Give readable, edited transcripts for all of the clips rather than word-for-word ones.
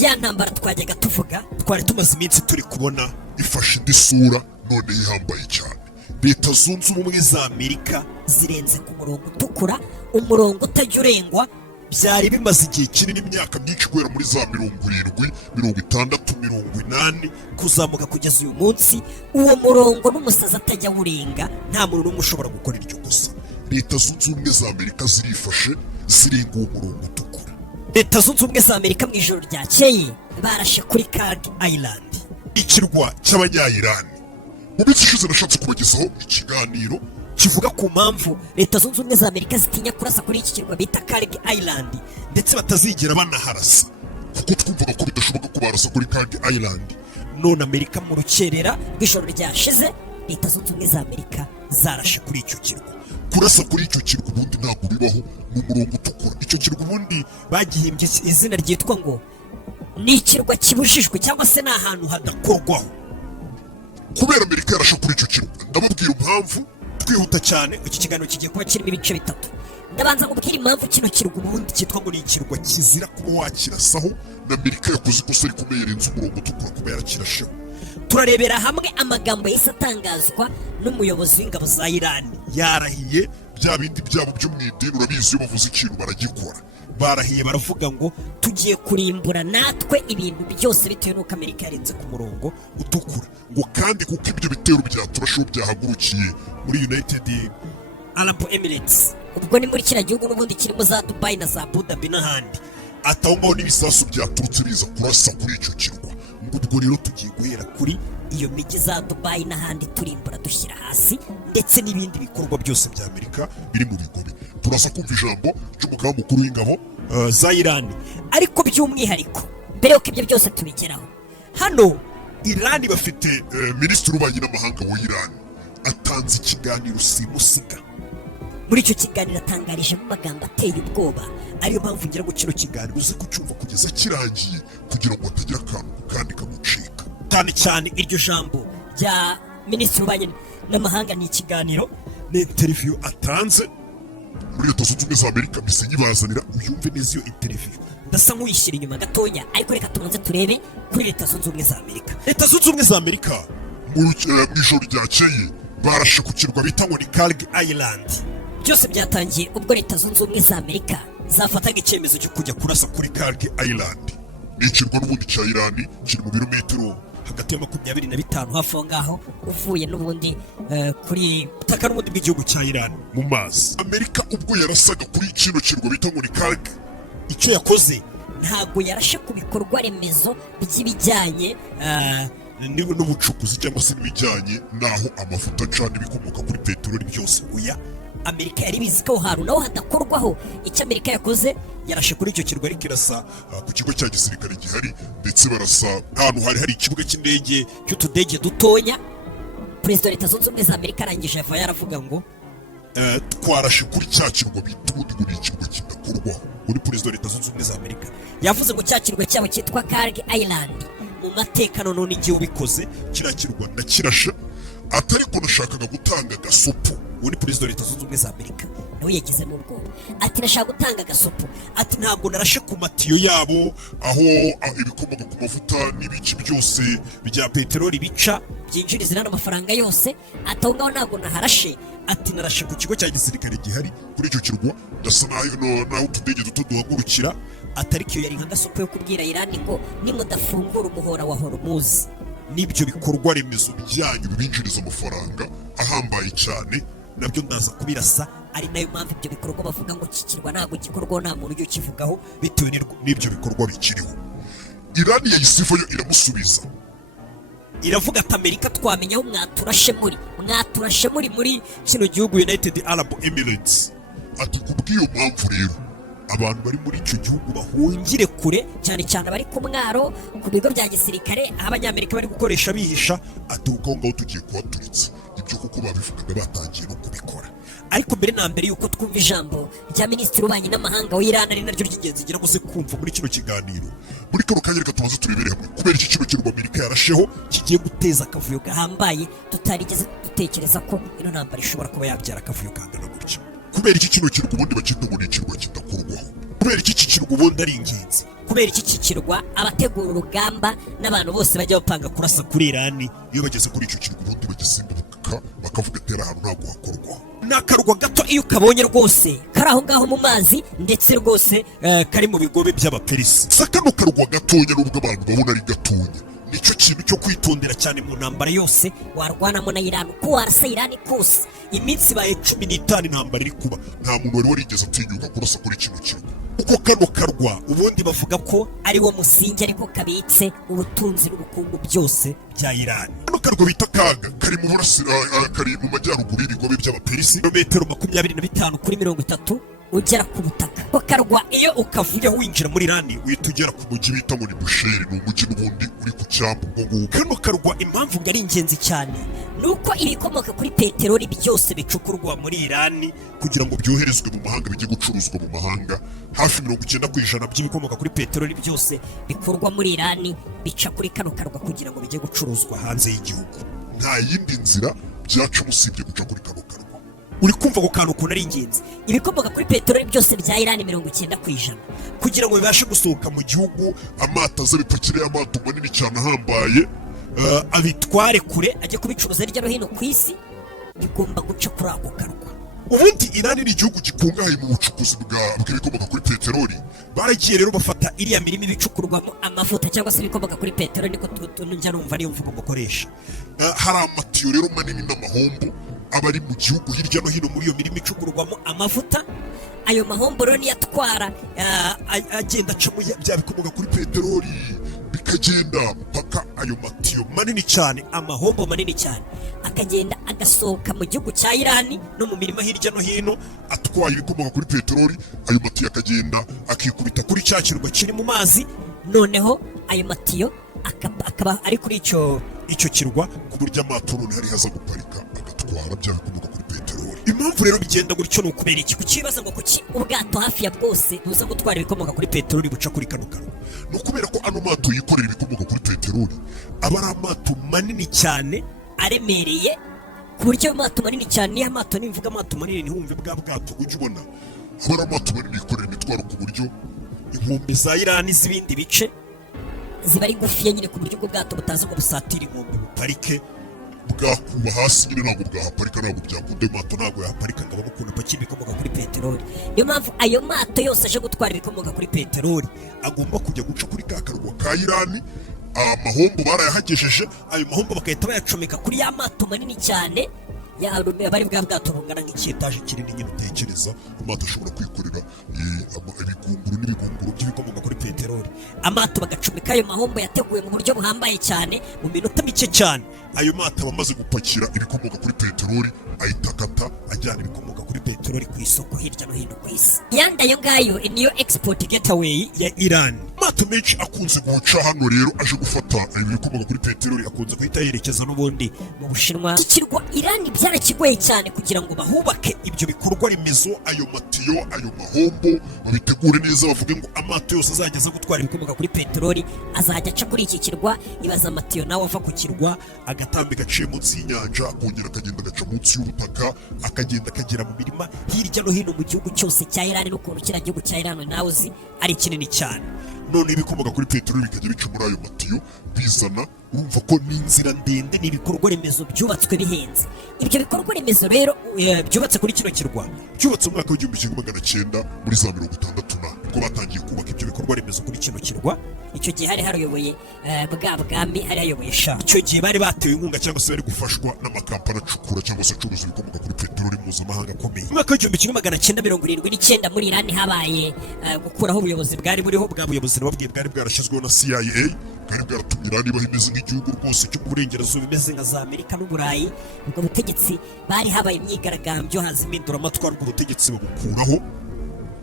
ya ntambara twajyaga tuvuga twari tumaze iminsi turi kubona ifashe indi sura none yihambaye cyane. Leta zunze ubumwe za Amerika zirenze ku murongo utukura, umurongo utajya urengwa. byari bimaze igihe kinini, imyaka myinshi guhera muri za 70, 60, 80 kuzamuka kugeza uyu munsi. Uwo murongo n'umusazi atajya awurenga, nta muntu n'umwe ushobora gukora iryo kosa. Leta zunze ubumwe za Amerika zirifashe zirenga uwo murongo utukura. Leta zunze ubumwe za Amerika mu ijoro ryakeye barashe kuri Kag Island, ikirwa cy'abanya-Irani. Mu minsi ishize nashatse kubagezaho ikiganiro kivuga ku mpamvu Leta zunze ubumwe za Amerika zitinya kurasa kuri iki kirwa bita Kag Island, ndetse batazigera banaharasa kuko twumvaga ko bidashoboka ko barasa kuri Kag Island. None Amerika mu rukerera rw'ijoro ryashize, Leta zunze ubumwe za Amerika zarashe kuri icyo kirwa. Kurasa kuri icyo kirwa ubundi ntabwo bibaho, mu murongo utukura. Icyo kirwa ubundi bagihimbye izina ryitwa ngo ni ikirwa kibujijwe cyangwa se ni ahantu hadakorwaho. Kubera Amerika yarashe kuri icyo kirwa, ndababwira impamvu twihuta cyane. Iki kiganiro kigiye kuba kirimo ibice bitatu. Ndabanza kubwira impamvu kino kirwa ubundi cyitwa ngo ni ikirwa kizira kuba wakirasaho, na Amerika yakoze ikosa rikomeye rirenze umurongo utukura kuba yarakirasheho. Turarebera hamwe amagambo yahise atangazwa n'umuyobozi w'ingabo za Irani. Yarahiye bya bindi byabo byo mu idini, urabizi iyo bavuze ikintu baragikora. Barahiye baravuga ngo tugiye kurimbura natwe ibintu byose bitewe n'uko Amerika yarenze ku murongo utukura. Ngo kandi kuko ibyo bitero byaturasheho byahagurukiye muri United Arab Emirates, ubwo ni muri kiriya gihugu n'ubundi kirimo za Dubai na za Abu Dhabi n'ahandi. Ataho ngaho n'ibisasu byaturutse biza kurasa kuri icyo kirwa. Ngo ubwo rero tugiye guhera kuri iyo migi za Dubai n'ahandi turimbura dushyira hasi, ndetse n'ibindi bikorwa byose bya Amerika biri mu bigobe. Turasa kumva ijambo ry'umugaba mukuru w'ingabo za Irani. Ariko by'umwihariko mbere y'uko ibyo byose tubigeraho, hano Irani bafite minisitiri w'ububanyi n'amahanga wa Irani atanze ikiganiro simusiga. Muri icyo kiganiro atangarije mu magambo ateye ubwoba, ariyo mpamvu ngira ngo kino kiganiro uze kucyumva kugeza kirangiye kugira ngo hatagira akantu kandi kagucika. Cyane iryo jambo rya minisitiri w'ububanyi n'amahanga ni ikiganiro, ni interview atanze muri Leta zunze ubumwe za Amerika. Mbese nyibazanira uyumve neza iyo interview. Ndasa nk'uyishyira inyuma gatoya, ariko reka tubanze turebe kuri Leta zunze ubumwe za Amerika. Leta zunze ubumwe za Amerika mu ijoro ryakeye barashe ku kirwa bita ngo ni Kag Island. Byose byatangiye ubwo Leta zunze ubumwe za Amerika zafataga icyemezo cyo kujya kurasa kuri Kag Island. Ni ikirwa n'ubundi cya Irani, kiri mu birometero hagati ya 25 hafi aho ngaho, uvuye n'ubundi kuri butaka n'ubundi bw'igihugu cya Irani mu mazi. Amerika ubwo yarasaga kuri kino kirwa bita ngo ni Kag, icyo yakoze ntabwo yarashe ku bikorwa remezo by'ibijyanye n'ubucukuzi cyangwa se n'ibijyanye n'aho amavuta acana ibikomoka kuri peteroli byose. Oya, Amerika yari bizi ko ahantu naho hadakorwaho. Icyo Amerika yakoze yarashe kuri icyo kirwa, ariko irasa ku kigo cya gisirikare gihari, ndetse barasa ahantu hari ikibuga cy'indege cy'utudege dutoya. Perezida wa Leta zunze ubumwe za Amerika arangije ava yaravuga ngo twarashe kuri cya kirwa bita ubundi ngo ni ikirwa kidakorwaho. Muri Perezida wa Leta zunze ubumwe za Amerika yavuze ngo cya kirwa cyabo cyitwa Kag Island mu mateka none igihe ubikoze kiriya kirwa ndakirashe, atari ko nashakaga gutanga gasopo. Uri Perezida wa Leta zunze ubumwe za Amerika nawe yagize mu bwoba ati nashaka gutanga gasopo, ati ntabwo narashe ku matiyo yabo aho ibikomoka ku mavuta n'ibiki byose bya peteroli bica byinjiriza n'amafaranga yose, ati aho ngaho ntabwo naharashe, ati narashe ku kigo cya gisirikare gihari kuri icyo kirwa. Ndasa naho utudege duto duhagurukira, atari cyo yari nka gasopo yo kubwira Irani ngo nimudafungura umuhora wa Hormuz n'ibyo bikorwa remezo byanyu bibinjiriza amafaranga ahambaye cyane nabyo ndaza kubirasa. Ari nayo mpamvu ibyo bikorwa bavuga ngo kikirwa ntabwo gikorwaho, nta muntu ujya ukivugaho bitewe n'ibyo bikorwa bikiriho. Irani yayisifa yo iramusubiza, iravuga ati Amerika twamenya aho mwaturashe muri kino gihugu United Arab Emirates. Ati kubw'iyo mpamvu rero abantu bari muri icyo gihugu bahungire kure, cyane cyane abari ku mwaro ku bigo bya gisirikare aho Abanyamerika bari gukoresha bihisha. Ati uko ngaho tugiye kuhaturitsa ibyo kuko babivugaga batangiye no kubikora. Ariko mbere na mbere yuko twumva ijambo rya minisitiri w'ububanyi n'amahanga wa Irani, ari naryo ry'ingenzi ngira ngo se kumva muri kino kiganiro, muri kano kanya reka tubanze turebere hamwe kubera iki kino kirwa Amerika yarasheho kigiye guteza akavuyo gahambaye tutarigeze dutekereza ko ino ntambara ishobora kuba yabyara akavuyo kangana gutya. Kubera iki kino kirwa ubundi bakita ngo ni ikirwa kidakorwaho. kubera iki kirwa ubundi ari ingenzi? kubera iki kirwa abategura urugamba n'abantu bose bajya bapanga kurasa kuri Irani, iyo bageze kuri icyo kirwa ubundi bagisimbuka bakavuga atera ahantu ntabwo hakorwa. ni akarwa gato iyo ukabonye rwose kari aho ngaho mu mazi ndetse rwose kari mu bigobe by'abaperisi. sa kano karwa gatonya nubwo abantu babona ari gatonya, nicyo kintu cyo kwitondera cyane mu ntambara yose warwanamo na Irani, uko warasa Irani kose. iminsi ibaye 15 intambara iri kuba, nta muntu wari warigeze atinyuka kurasa kuri kino kirwa. uko kano karwa ubundi bavuga ko ari wo musingi ariko kabitse ubutunzi n'ubukungu byose bya Irani. Kano karwa bita Kaga kari mu kari mu majyaruguru y'ibigobe by'abaperisi, kilometero 25 kuri 30 ugera ku butaka. ko karwa iyo ukavuye winjira muri Irani uhita ugera ku mujyi bita ngo ni Bushehr, ni umujyi n'ubundi uri ku cyambu ubwo ngubwo. kano karwa impamvu ngari ingenzi cyane nuko ibikomoka kuri peteroli byose bicukurwa muri Irani kugira ngo byoherezwe mu mahanga bijye gucuruzwa mu mahanga. Hafi 90% by'ibikomoka kuri peteroli byose bikorwa muri Irani bica kuri kano karwa kugira ngo bijye gucuruzwa hanze y'igihugu. nta yindi nzira byaca usibye guca kuri kano karwa. uri kumva ko kantu ukuntu ari ingenzi. ibikomoka kuri peteroli byose bya Irani 90% kugira ngo bibashe gusohoka mu gihugu, amato aza bipakiriye amato manini cyane ahambaye, abitware kure ajye kubicuruza hirya no hino ku isi, bigomba guca kuri ako karwa. ubundi Irani ni igihugu gikungahaye mu bucukuzi bw'ibikomoka kuri peteroli. baragiye rero bafata iriya mirimo ibicukurwamo amavuta cyangwa se ibikomoka kuri peteroli, niko njya numva niyo mvugo mukoresha. hari amatiyo rero manini n'amahombo aba ari mu gihugu hirya no hino muri iyo mirimo icukurwamo amavuta. ayo mahombo rero niyo atwara agenda aca bya bikomoka kuri peteroli bikagenda mpaka ayo matiyo manini cyane, amahombo manini cyane akagenda agasohoka mu gihugu cya Irani no mu mirima hirya no hino atwaye ibikomoka kuri peteroli. ayo matiyo akagenda akikubita kuri cya kirwa kiri mu mazi, noneho ayo matiyo akaba ari kuri icyo kirwa, ku buryo amato none hari haza guparika agatwara bya bikomoka kuri peteroli. impamvu rero bigenda gutyo ni ukubera iki? kukibaza ngo kuki ubwato hafi ya bwose buza gutwara ibikomoka kuri peteroli buca kuri kano karwa? ni ukubera ko ano mato yikorera ibikomoka kuri peteroli aba ari amato manini cyane aremereye, ku buryo ayo mato manini cyane, niyo amato nimvuga amato manini ntiwumve bwa bwato ujya ubona, aba ari amato manini yikorera imitwaro ku buryo inkombe za Irani z'ibindi bice ziba ari ngufiya nyine, ku buryo ubwo bwato butaza ngo busatire inkombe buparike, bwakuba hasi nyine ntabwo bwahaparika, ntabwo byakunda. amato ntabwo yahaparika ngo abakunda apakira ibikomoka kuri peteroli. niyo mpamvu ayo mato yose aje gutwara ibikomoka kuri peteroli agomba kujya guca kuri ka karwa ka Irani. amahombo barayahagejeje, ayo mahombo bagahita bayacomeka kuri ya mato manini cyane bari bwa bwato bungana nk'icyetaje kinini nyine. utekereza amato ashobora kwikorera ibigunguru n'ibigunguru by'ibikomoka kuri peteroli. amato bagacomeka ayo mahombo yateguwe mu buryo buhambaye cyane mu minota mike cyane. ayo mato aba amaze gupakira ibikomoka kuri peteroli, ahita akata ajyana ibikomoka kuri peteroli ku isoko hirya no hino ku isi. yandi ayo ngayo niyo export gateway ya Iran. amato menshi akunze guca hano rero aje gufata ibikomoka kuri peteroli akunze guhita yerekeza n'ubundi mu Bushinwa. ikirwa Iran byarakigoye cyane kugira ngo bahubake ibyo bikorwa remezo, ayo matiyo, ayo mahombo babitegure neza, bavuge ngo amato yose azajya aza gutwara ibikomoka kuri peteroli azajya aca kuri iki kirwa. ibaza amatiyo nawe ava ku kirwa agatambika aciye munsi y'inyanja, akongera akagenda agaca munsi y'ubutaka, akagenda akagera mu mirima hirya no hino mu gihugu cyose cya Iran. n'ukuntu kiriya gihugu cya Iran nawe uzi ari kinini cyane, none ibikomoka kuri peteroli bikajya bica muri ayo matiyo bizana. urumva ko ni inzira ndende, ni ibikorwa remezo byubatswe bihenze. ibyo bikorwa remezo rero byubatse kuri kino kirwa byubatse mu mwaka w'1900 muri za 68 nibwo batangiye kubaka ibyo bikorwa remezo kuri kino kirwa. icyo gihe hari hayoboye bwa bwami, hari hayoboye sha. icyo gihe bari batewe inkunga cyangwa se bari gufashwa n'amakampani acukura cyangwa se acuruza ibikomoka kuri peteroli mpuzamahanga akomeye. mu mwaka w'1979 muri Iran habaye gukuraho ubuyobozi bwari buriho. bwa buyobozi nababwiye bwari bwarashyizweho na CIA, bwari bwaratumye Iran ibaho imeze nk'igihugu rwose cyo mu burengerazuba, imeze nka za Amerika n'Uburayi. ubwo butegetsi bari habaye imyigaragambyo, haza impinduramatwara, ubwo butegetsi babukuraho.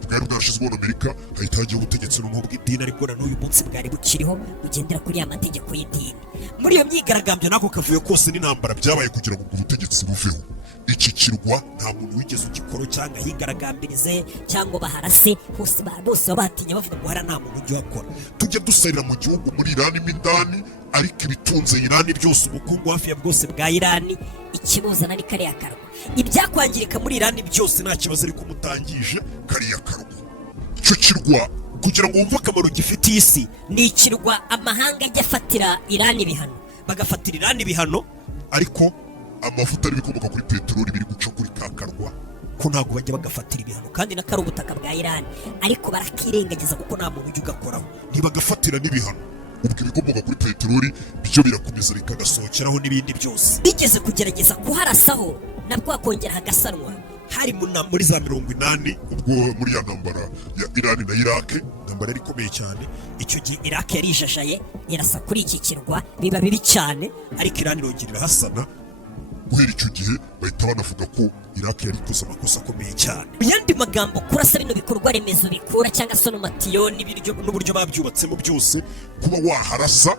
bwari bwarashyizweho na Amerika, hahita hajyaho ubutegetsi n'umuho bw'idini, ariko na n'uyu munsi bwari bukiriho bugendera kuri ya mategeko y'idini. muri iyo myigaragambyo nako kavuyo kose n'intambara byabaye kugira ngo ubwo butegetsi buveho. iki kirwa nta muntu wigeze ugikoro cyangwa higaragambirize cyangwa baharase, bose baba batinya bavuga ngo hara nta muntu ujya uhakora. tujya dusarira mu gihugu muri Iran mo indani, ariko ibitunze Iran byose, ubukungu hafi ya bwose bwa Iran ikibuzana ni kariya karwa. ibyakwangirika muri Iran byose nta kibazo, ariko mutangije kariya karwa. icyo kirwa kugira ngo wumve akamaro gifitiye isi, ni ikirwa amahanga ajya afatira Irani ibihano, bagafatira Irani ibihano, ariko amavuta n'ibikomoka kuri peteroli biri guca kuri ka karwa ko ntabwo bajya bagafatira ibihano, kandi n'akari ubutaka bwa Irani, ariko barakirengagiza kuko nta muntu ujya ugakoraho. ntibagafatira n'ibihano, ubwo ibikomoka kuri peteroli byo birakomeza bikagasohokeraho n'ibindi byose. bigeze kugerageza kuharasaho nabwo hakongera hagasanwa. hari muri za 80 ubwo muri ya ntambara ya Irani na Iraq, intambara yari ikomeye cyane. icyo gihe Iraq yari ijashaye irasa kuri iki kirwa, biba bibi cyane, ariko Irani irongera irahasana. guhera icyo gihe bahita banavuga ko Iraq yari ikoze amakosa akomeye cyane. mu yandi magambo, kurasa bino bikorwa remezo bikura cyangwa se n'amatiyo n'uburyo babyubatsemo byose, kuba waharasa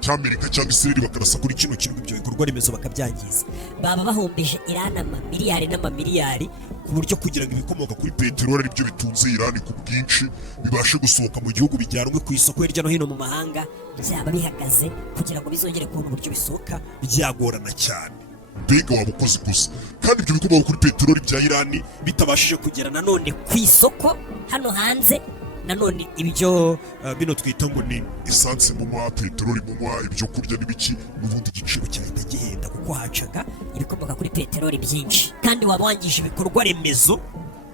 cy'Amerika cyangwa Israel bakarasa kuri kino kirwa, ibyo bikorwa remezo bakabyangiza, baba bahombeje Irani amamiliyari n'amamiliyari, ku buryo kugira ngo ibikomoka kuri peteroli aribyo bitunze Irani ku bwinshi bibashe gusohoka mu gihugu bijyanwe ku isoko hirya no hino mu mahanga, byaba bihagaze kugira ngo bizongere kubona uburyo bisohoka byagorana cyane. mbega waba ukoze gusa, kandi ibyo bikomoka kuri peteroli bya Irani bitabashije kugera nanone ku isoko hano hanze. nanone ibyo bino twita ngo ni esanse munywa, peteroli munywa, ibyo kurya n'ibiki, n'ubundi igiciro cyahita gihenda kuko hacaga ibikomoka kuri peteroli byinshi, kandi waba wangije ibikorwa remezo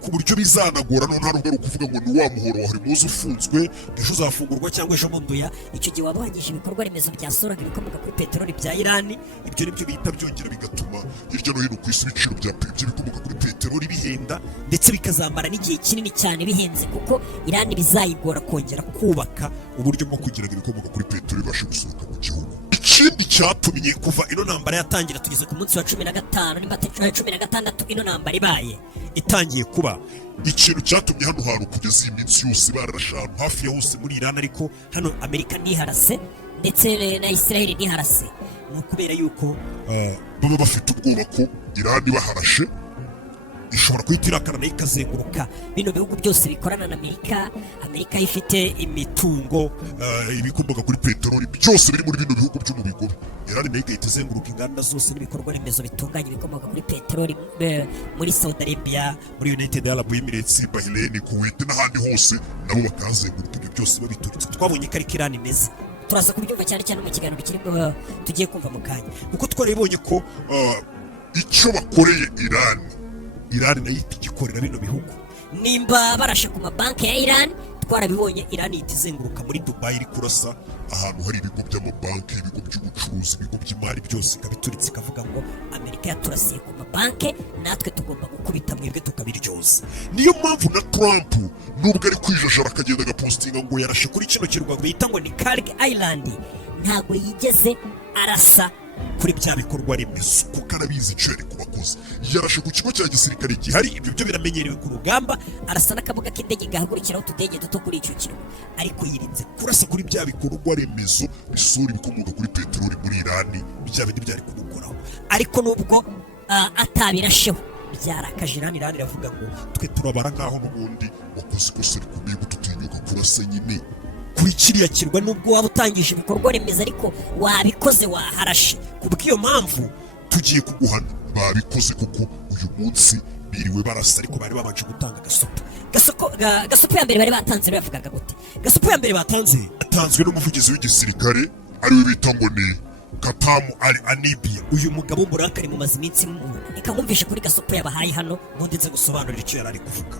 ku buryo bizanagora. none ntabwo ari ukuvuga ngo ni wa muhoro wa Hormuz ufunzwe ejo uzafungurwa cyangwa ejo bunduya. icyo gihe waba wangije ibikorwa remezo byasoraga ibikomoka kuri peteroli bya Irani, ibyo nibyo bihita byongera bigatuma hirya no hino ku isi ibiciro by'ibikomoka kuri peteroli bihenda, ndetse bikazamara n'igihe kinini cyane bihenze, kuko Irani bizayigora kongera kubaka uburyo bwo kugira ngo ibikomoka kuri peteroli bibashe gusohoka mu gihugu. ikindi cyatumye kuva ino ntambara yatangira tugeze ku munsi wa 15 nimba 16 ino ntambara ibaye itangiye kuba, ikintu cyatumye hano hantu kugeza iyi minsi yose bararashe ahantu hafi ya hose muri Irani, ariko hano Amerika ntiharase ndetse na Israel ntiharase, ni ukubera yuko baba bafite ubwoba ko Irani baharashe ishobora guhita irakara nayo ikazenguruka bino bihugu byose bikorana na Amerika. Amerika ifite imitungo ibikomoka kuri peteroli byose biri muri bino bihugu byo mu bigobe, Irani nayo igahita izenguruka inganda zose n'ibikorwa remezo bitunganya ibikomoka kuri peteroli muri Saudi Arabia, muri United Arab Emirates, Bahrain, Kuwait n'ahandi hose, nabo bakahazenguruka ibyo byose babituritse. twabonye ko ariko Irani imeze, turaza kubyumva cyane cyane mu kiganiro kirimo tugiye kumva mu kanya, kuko twarabonye ko icyo bakoreye Irani nayo igikorera bino bihugu. nimba barashe ku mabanki ya Irani, twarabibonye Irani ihita izenguruka muri Dubai iri kurasa ahantu hari ibigo by'amabanki, ibigo by'ubucuruzi, ibigo by'imari byose ikabituritse ikavuga ngo Amerika yaturasiye ku mabanki, natwe tugomba gukubita mwebwe tukabiryoza. niyo mpamvu na Trump nubwo ari kwijajara akagenda agapostinga ngo yarashe kuri kino kirwa bita ngo ni Carg Island, ntabwo yigeze arasa kuri bya bikorwa remezo kuko arabizi icyo yari kubakoze. yarashe ku kigo cya gisirikare gihari, ibyo byo biramenyerewe ku rugamba, arasa n'akabuga k'indege gahagurukiraho utudege duto kuri icyo kirwa, ariko yirinze kurasa kuri bya bikorwa remezo bisura ibikomoka kuri peteroli muri Irani, bya bindi byari kumukoraho. ariko nubwo atabirasheho byarakaje Irani iravuga ngo twe turabara nkaho n'ubundi wakoze ikosa rikomeye gututinyuka kurasa nyine kuri kiriya kirwa, nubwo waba utangije ibikorwa remezo ariko wabikoze waharashe. kubw'iyo mpamvu tugiye kuguhana. babikoze kuko uyu munsi biriwe barasa, ariko bari babanje gutanga gasopo ya mbere bari batanze bavugaga gute? gasopo ya mbere batanzwe n'umuvugizi w'igisirikare ariwe bita ngo ni Katamu Anibia. uyu mugabo w'umurakari mu mazi iminsi mubona, reka nkumvishe kuri gasopo yabahaye hano ubundi nze gusobanurira icyo yari ari kuvuga.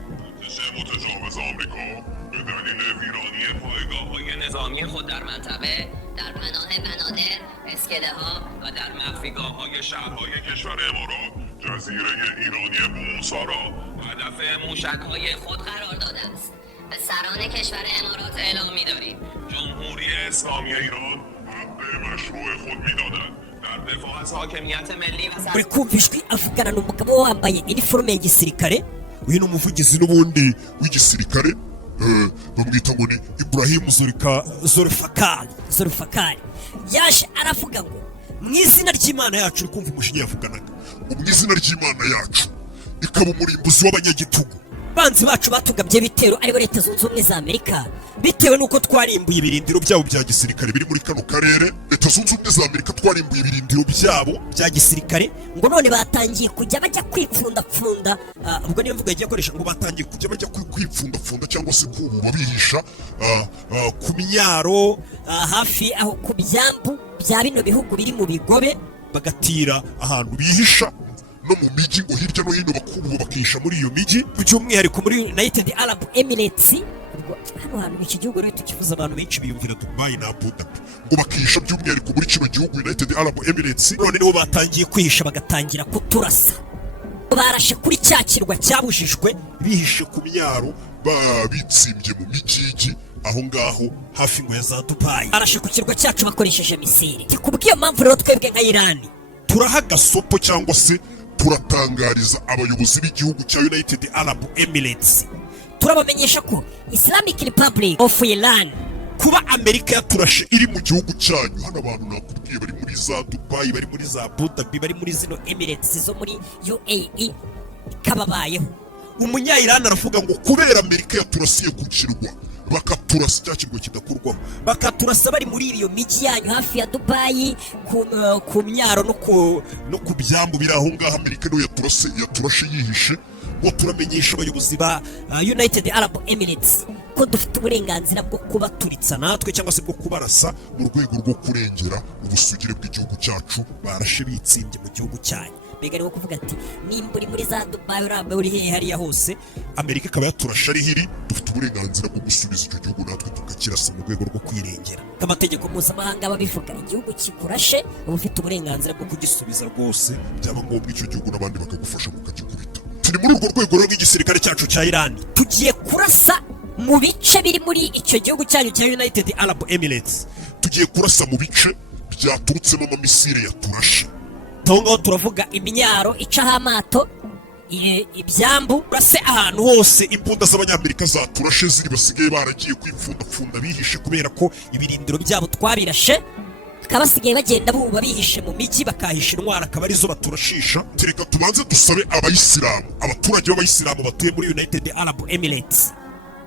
بدلیل ویرانی پایگاه‌های نظامی خود در منطقه، در پناه بنادر، اسکله‌ها و در مخفیگاه‌های شهرهای کشور امارات، جزیره ایرانی بوموسا را هدف موشک‌های خود قرار داده است. به سران کشور امارات اعلام می‌داریم جمهوری اسلامی ایران حق مشروع خود می‌داند در دفاع از حاکمیت ملی و uri kumvishwi avugana n'umugabo wambaye iniforume ya gisirikare. uyu ni umuvugizi n'ubundi w'igisirikare, bamwita ngo ni Ibrahim Zulfikar. yaje aravuga ngo mu izina ry'Imana yacu, uri kumva umushinya yavuganaga, mu izina ry'Imana yacu ikaba umurimbuzi w'abanyagitugu, abanzi bacu batugabye bitero aribo leta zunze ubumwe za Amerika bitewe nuko twarimbuye ibirindiro byabo bya gisirikare biri muri kano karere. Leta zunze ubumwe za Amerika twarimbuye ibirindiro byabo bya gisirikare, ngo none batangiye kujya bajya kwipfundapfunda. Ubwo niyo mvuga yagiye akoresha, ngo batangiye kujya bajya kwipfundapfunda cyangwa se kububa bihisha ku myaro hafi aho ku byambu bya bino bihugu biri mu bigobe, bagatira ahantu bihisha no mu mijyi, ngo hirya no hino bakububa bakihisha muri iyo mijyi, by'umwihariko muri United Arab Emirates. Hano hantu iki gihugu rero tukivuza abantu benshi biyumvira Dubai na Abu Dhabi, ngo bakihisha by'umwihariko muri kino gihugu United Arab Emirates. None nibo batangiye kwihisha bagatangira kuturasa. Barashe kuri cya kirwa cyabujijwe, bihishe ku myaro, bitsimbye mu mijiji aho ngaho hafi ngo ya za Dubai. Barashe ku kirwa cyacu bakoresheje misiri. Kubw'iyo mpamvu rero twebwe nka Iran turaha gasopo cyangwa se turatangariza abayobozi b'igihugu cya United Arab Emirates, turabamenyesha ko Islamic Republic of Iran, kuba Amerika yaturashe iri mu gihugu cyanyu. Hano abantu nakubwiye bari muri za Dubai, bari muri za Abu Dhabi, bari muri zino Emirates zo muri UAE kababayeho. Umunya-Iran aravuga ngo kubera Amerika yaturasiye ku kirwa, bakaturasa cya kirwa kidakurwaho, bakaturasa bari muri iyo miji yanyu hafi ya Dubai, ku myaro no ku byambu biri aho ngaho. Amerika niyo yaturashe yihishe, ngo turamenyesha abayobozi ba United Arab Emirates ko dufite uburenganzira bwo kubaturitsa natwe cyangwa se bwo kubarasa mu rwego rwo kurengera ubusugire bw'igihugu cyacu. Barashe bitsimbye mu gihugu cyanyu. Mbega niwo kuvuga ati nimba uri muri za Dubai uri hehe hariya hose, Amerika ikaba yaturashe ari hiri, dufite uburenganzira bwo gusubiza icyo gihugu natwe tukakirasa mu rwego rwo kwirengera. Amategeko mpuzamahanga babivuga, igihugu kikurashe uba ufite uburenganzira bwo kugisubiza rwose, byaba ngombwa icyo gihugu n'abandi bakagufasha mukagikubita. Turi muri urwo rwego rw'igisirikare cyacu cya Iran, tugiye kurasa mu bice biri muri icyo gihugu cyanyu cya United Arab Emirates. Tugiye kurasa mu bice byaturutsemo amamisire yaturashe. Tongo turavuga imyaro icaho amato, ibyambu, urase ahantu hose imbunda z'abanyamerika zaturashe ziri, basigaye baragiye kwipfundapfunda bihishe kubera ko ibirindiro byabo twabirashe. Basigaye bagenda buba bihishe mu mijyi, bakahisha intwara akaba arizo baturashisha. Reka tubanze dusabe abayisilamu, abaturage b'abayisilamu batuye muri United Arab Emirates,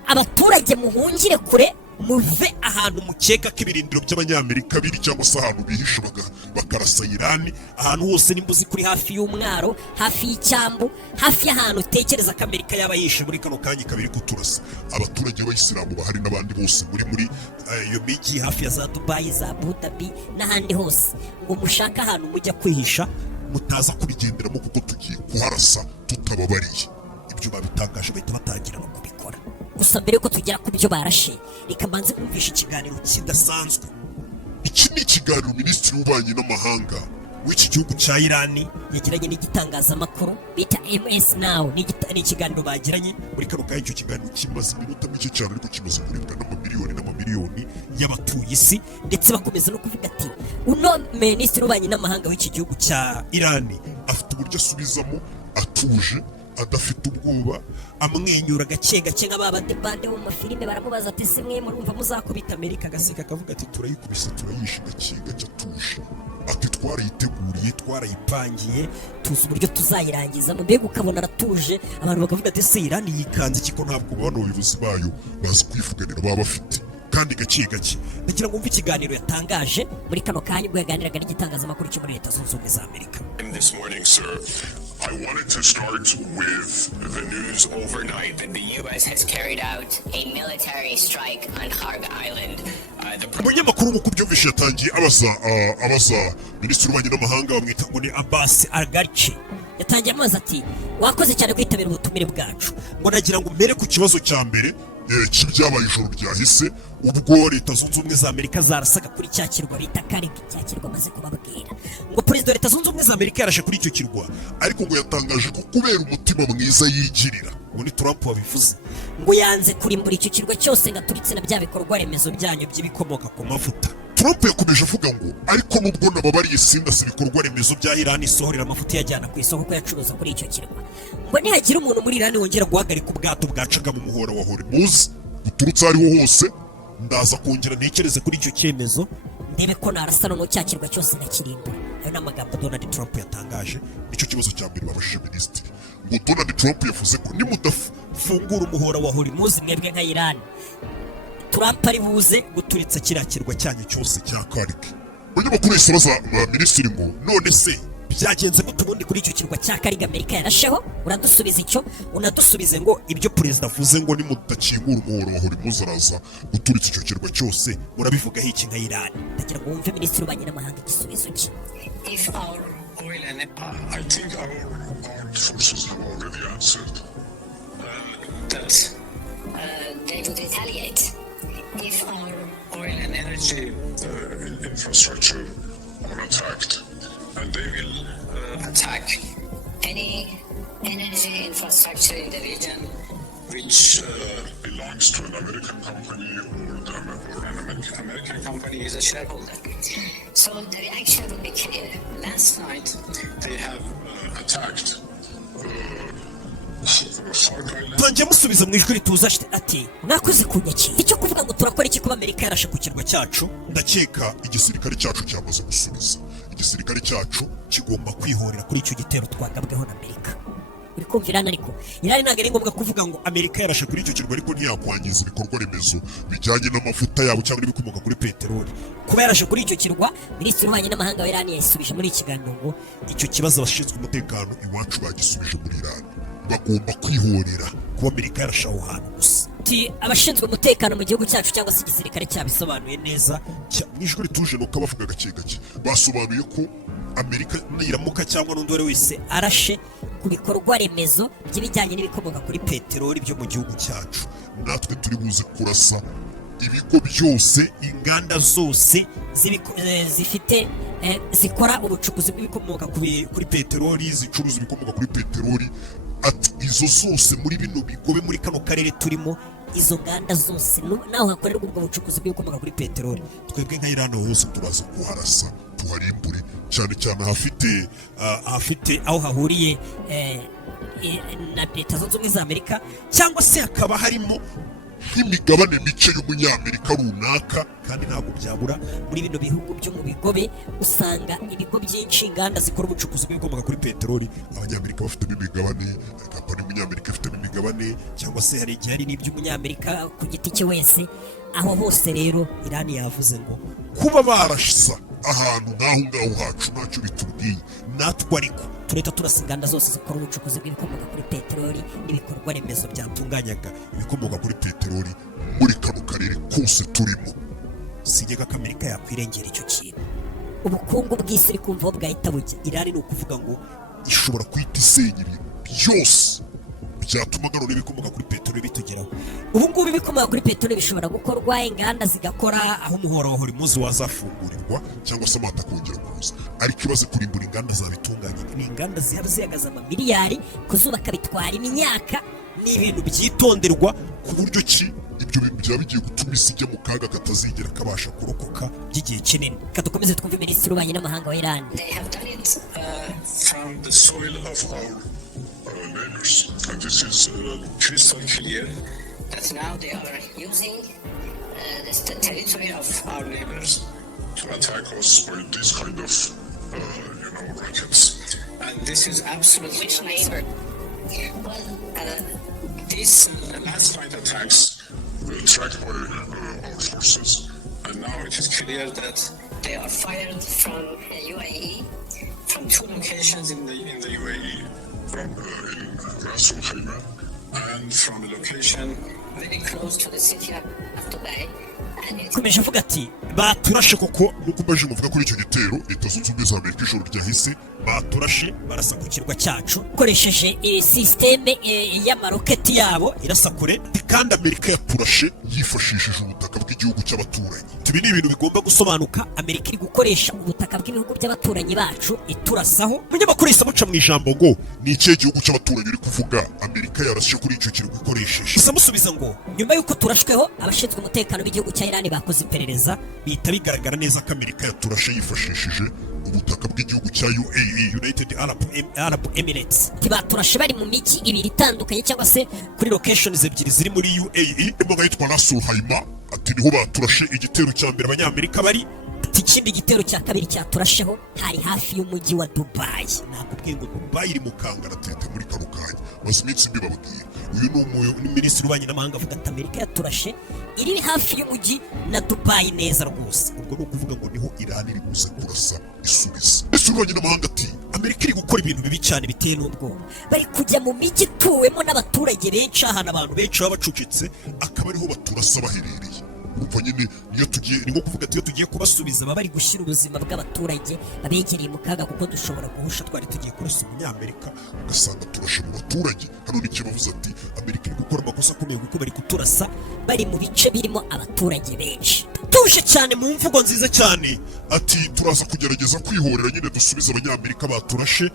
abaturage muhungire kure, muve ahantu mukeka ko ibirindiro by'abanyamerika biri cyangwa se ahantu bihisha bakarasa Iran. Ahantu hose nimbuzi kuri hafi y'umwaro, hafi y'icyambu, hafi y'ahantu utekereza ko Amerika yaba yishe muri kano kanya ikaba iri kuturasa. Abaturage b'abayisilamu bahari n'abandi bose muri iyo mijyi hafi ya za Dubai, za Abu Dhabi n'ahandi hose, ngo mushaka ahantu mujya kwihisha, mutaza kubigenderamo kuko tugiye kuharasa tutababariye. Ibyo babitangaje bahita batangira no kubikora. Gusa mbere yuko tugera ku byo barashe, reka mbanze kumvisha ikiganiro kidasanzwe. Iki ni ikiganiro Minisitiri w'Ububanyi n'Amahanga w'iki gihugu cya Iran yagiranye n'igitangazamakuru bita MS Now. Ni ikiganiro bagiranye muri kano kanya. Icyo kiganiro kimaze iminota mike cyane, ariko kimaze kurebwa n'amamiliyoni y'abatuye isi, ndetse bakomeza no kuvuga ati uno Minisitiri w'Ububanyi n'Amahanga w'iki gihugu cya Iran afite uburyo asubizamo atuje, adafite ubwoba, amwenyura gake gake nka babandi bande mu mafilime. Baramubaza ati se mwe murumva muzakubita Amerika? Agaseka akavuga ati turayikubise, turayishe gake gake atuje. Ati twarayiteguriye, twarayipangiye, tuzi uburyo tuzayirangiza. Mbega ukabona aratuje, abantu bakavuga ati se Iran yikanze iki ko ntabwo bano bayobozi bayo bazi kwivuganira baba bafite kandi gake gake. Ndagira ngo mve ikiganiro yatangaje muri kano kanya ubwo yaganiraga n'igitangazamakuru cyo muri Leta Zunze Ubumwe za Amerika. This morning, sir, I wanted to start with the news overnight that the U.S. has carried out a military strike on Kharg Island. Umunyamakuru mu kubyumvisha yatangiye abaza Minisitiri w'Ububanyi n'Amahanga, bamwita ngo ni Abbas Araghchi. Yatangiye amazi ati wakoze cyane kwitabira ubutumire bwacu, ngo nagira ngo mbere ku kibazo cya mbere cy'ibyabaye ijoro ryahise ubwo Leta Zunze Ubumwe za Amerika zarasaga kuri cya kirwa bita Karib. Cya kirwa maze kubabwira ngo Perezida wa Leta Zunze Ubumwe za Amerika yarashe kuri icyo kirwa, ariko ngo yatangaje ko kubera umutima mwiza yigirira, ngo ni Trump wabivuze, ngo yanze kurimbura icyo kirwa cyose ngo aturitse na bya bikorwa remezo byanyu by'ibikomoka ku mavuta. Trump yakomeje avuga ngo ariko nubwo nababariye sindase ibikorwa remezo bya Iran isohorera amafuta yajyana ku isoko ko yacuruza kuri icyo kirwa, ngo nihagira umuntu muri Iran wongera guhagarika ubwato bwacaga mu muhora wa Hormuz buturutse ariho hose, ndaza kongera ntekereze kuri icyo cyemezo, ndebe ko narasa noneho cya kirwa cyose nakirimbura. Ayo ni amagambo Donald Trump yatangaje. Nicyo kibazo cya mbere babashije Minisitiri. ngo Donald Trump yavuze ko fungura umuhora wa Hormuz mwebwe nka Iran, Trump ari buze guturitsa kiriya kirwa cyanyu cyose cya Kariki. Abanyamakuru bahise baza minisitiri ngo none se byagenze gute ubundi kuri icyo kirwa cya Kariki Amerika yarasheho? Uradusubiza icyo, unadusubize ngo ibyo perezida avuze ngo nimudakingura umuhora wa Hormuz araza guturitsa icyo kirwa cyose murabivugaho iki nka Iran? Ndagira ngo wumve minisitiri w'ububanyi n'amahanga igisubizo cye. If our oil and I think our armed forces have already answered that they would retaliate if our oil and energy infrastructure are attacked, and they will attack any energy infrastructure in the region which belongs to an American company or an American company is a shareholder. So the reaction would be clear. Last night they have attacked Tangiye musubiza mu ijwi rituza ati mwakoze kunyaki icyo kuvuga ngo turakora iki kuba Amerika yarashe ku kirwa cyacu. Ndakeka igisirikare cyacu cyamaze gusubiza. Igisirikare cyacu kigomba kwihorera kuri icyo gitero twagabweho na Amerika. Uri kumva Iran ariko Iran ntabwo ari ngombwa kuvuga ngo Amerika yarashe kuri icyo kirwa ariko ntiyakwangiza ibikorwa remezo bijyanye n'amavuta yabo cyangwa ibikomoka kuri peteroli. Kuba yarashe kuri icyo kirwa, minisitiri w'ububanyi n'amahanga wa Iran yasubije muri iki kiganiro ngo icyo kibazo abashinzwe umutekano iwacu bagisubije muri Iran. Bagomba kwihorera kuba Amerika yarashe aho hantu gusa. Abashinzwe umutekano mu gihugu cyacu cyangwa se igisirikare cyabisobanuye neza mu ijwi rituje nuko bavuga gake gake basobanuye ko Amerika niramuka cyangwa n'undi wari wese arashe ku bikorwa remezo by'ibijyanye n'ibikomoka kuri peteroli byo mu gihugu cyacu, natwe turi buze kurasa ibigo byose, inganda zose zifite zikora ubucukuzi bw'ibikomoka kuri peteroli, zicuruza ibikomoka kuri peteroli. Ati izo zose muri bino bigobe muri kano karere turimo, izo nganda zose naho hakorerwa ubwo bucukuzi bw'ibikomoka kuri peteroli, twebwe nka Iran hose turaza kuharasa tuharimbure, cyane cyane hafite aho hahuriye na Leta Zunze Ubumwe za Amerika, cyangwa se hakaba harimo nk'imigabane mice y'umunyamerika runaka. Kandi ntabwo byabura muri bino bihugu byo mu bigobe, usanga ibigo byinshi, inganda zikora ubucukuzi bw'ibikomoka kuri peteroli, abanyamerika bafitemo imigabane, kampani y'umunyamerika ifitemo imigabane, cyangwa se hari igihe hari n'iby'umunyamerika ku giti cye wese. Aho hose rero Iran yavuze ngo kuba barashisa ahantu ngaho hacu ntacyo bitubwiye, natwe ariko tureta turasa inganda zose zikora ubucukuzi bw'ibikomoka kuri peteroli n'ibikorwa remezo byatunganyaga ibikomoka kuri peteroli muri kano karere kose turimo. Sijyaga ko Amerika yakwirengera icyo kintu. Ubukungu bw'isi iri kumva aho bwahita bujya. Iran ni ukuvuga ngo ishobora kwita isenya ibintu byose byatuma none ibikomoka kuri peteroli bitugeraho. Ubu ngubu ibikomoka kuri peteroli bishobora gukorwa, inganda zigakora, aho umuhora wa Hormuz wazafungurirwa cyangwa se amata kongera kuza, ariko ibaze kurimbura inganda zabitunganya. Ni inganda zihagaze amamiliyari, kuzubaka bitwara imyaka, ni ibintu byitonderwa ku buryo ki ibyo bintu byaba bigiye gutuma isi ijya mu kaga katazigera kabasha kurokoka by'igihe kinini. Kadukomeze twumve minisitiri w'ububanyi n'amahanga wa Iran. They have done it from the soil of our neighbors, and this is crystal clear that now they are using the territory of our neighbors to attack us with this kind of rockets, and this is absolutely which neighbor. Well, these last night attacks were tracked by our forces, and now it is clear that they are fired from UAE, from two locations in the UAE, from in Ras Al Khaimah, and from a location very close to the city of Dubai. Kumeje avuga ati baturashe koko nuko mbaje muvuga kuri icyo gitero Leta Zunze Ubumwe za Amerika ijoro ryahise baturashe barasa ku kirwa cyacu koresheje systeme y'amaroketi yabo irasa kure, kandi Amerika yaturashe yifashishije ubutaka bw'igihugu cy'abaturanyi. Ibi ni ibintu bigomba gusobanuka. Amerika iri gukoresha ubutaka bw'ibihugu by'abaturanyi bacu iturasaho. Umunyamakuru yise amuca mu ijambo ngo ni ikihe gihugu cy'abaturanyi uri kuvuga Amerika yarashe kuri icyo kirwa ikoresheje? Isa musubiza ngo nyuma y'uko turashweho, abashinzwe umutekano b'igihugu cya Iran bakoze iperereza, bihita bigaragara neza ko Amerika yaturashe yifashishije ubutaka bw'igihugu cya UAE, United Arab Emirates. Baturashe bari mu mijyi ibiri itandukanye cyangwa se kuri locations ebyiri ziri muri UAE, imwe yitwa Ras Al Khaimah. Ati niho baturashe igitero cya mbere abanyamerika bari ikindi gitero cya kabiri cyaturasheho hari hafi y'umujyi wa Dubai. ntabwo ubwiye ngo Dubai iri mu kangaratete muri kano kanya maze iminsi mbibabwira. Uyu ni minisitiri w'ububanyi n'amahanga avuga ati Amerika yaturashe iri hafi y'umujyi na Dubai neza rwose. ubwo ni ukuvuga ngo niho Iran iri buze kurasa isubiza. Minisitiri w'ububanyi n'amahanga ati Amerika iri gukora ibintu bibi cyane biteye n'ubwoba. Bari kujya mu mijyi ituwemo n'abaturage benshi, ahantu abantu benshi baba bacucitse akaba ariho baturasa baherereye. urumva nyine ni nko kuvuga ati iyo tugiye kubasubiza baba bari gushyira ubuzima bw'abaturage babegereye mu kaga, kuko dushobora guhusha twari tugiye kurasa umunyamerika ugasanga turashe mu baturage. hano nicyo bavuze ati Amerika iri gukora amakosa akomeye kuko bari kuturasa bari mu bice birimo abaturage benshi. Tuje cyane mu mvugo nziza cyane ati turaza kugerageza kwihorera nyine dusubize abanyamerika baturashe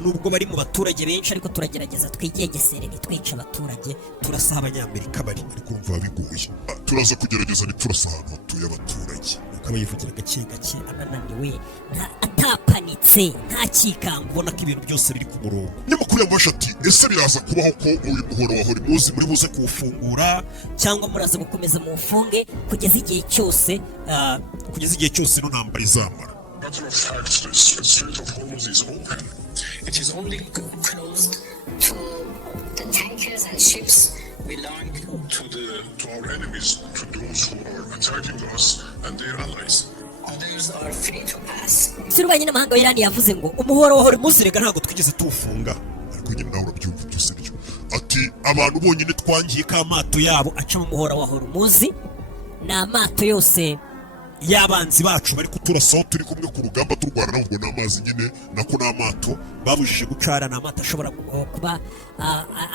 nubwo bari mu baturage benshi, ariko turagerageza twigengesere ntitwice abaturage, turasa abanyamerika bari, ariko urumva bigoye. turaza kugerageza turasa ahantu hatuye abaturage. akaba yivugira gake gake anananiwe, atapanitse, nta kikanga, ubona ko ibintu byose biri ku murongo. Nyamakuru yamubasha ati ese biraza kubaho ko uyu muhoro wa Hormuz muri buze kuwufungura cyangwa muraza gukomeza muwufunge kugeza igihe cyose ino ntambara izamara. Matter of fact, the Strait of Hormuz is open. It is only closed to the tankers and ships belong to our enemies, to those who are attacking us and their allies. Others are free to pass. Sirubanye n'amahanga w'Irani yavuze ngo umuhoro wa Hormuz rega ntabwo twigeze tuwufunga, ariko nyine nawe urabyumva byose byo. Ati abantu bonyine twangiye ko amato yabo aca mu muhoro wa Hormuz ni amato yose y'abanzi bacu bari kuturasaho turi kumwe ku rugamba turwana nabwo n'amazi nyine nako n'amato babujije gucara. n'amato ashobora kuba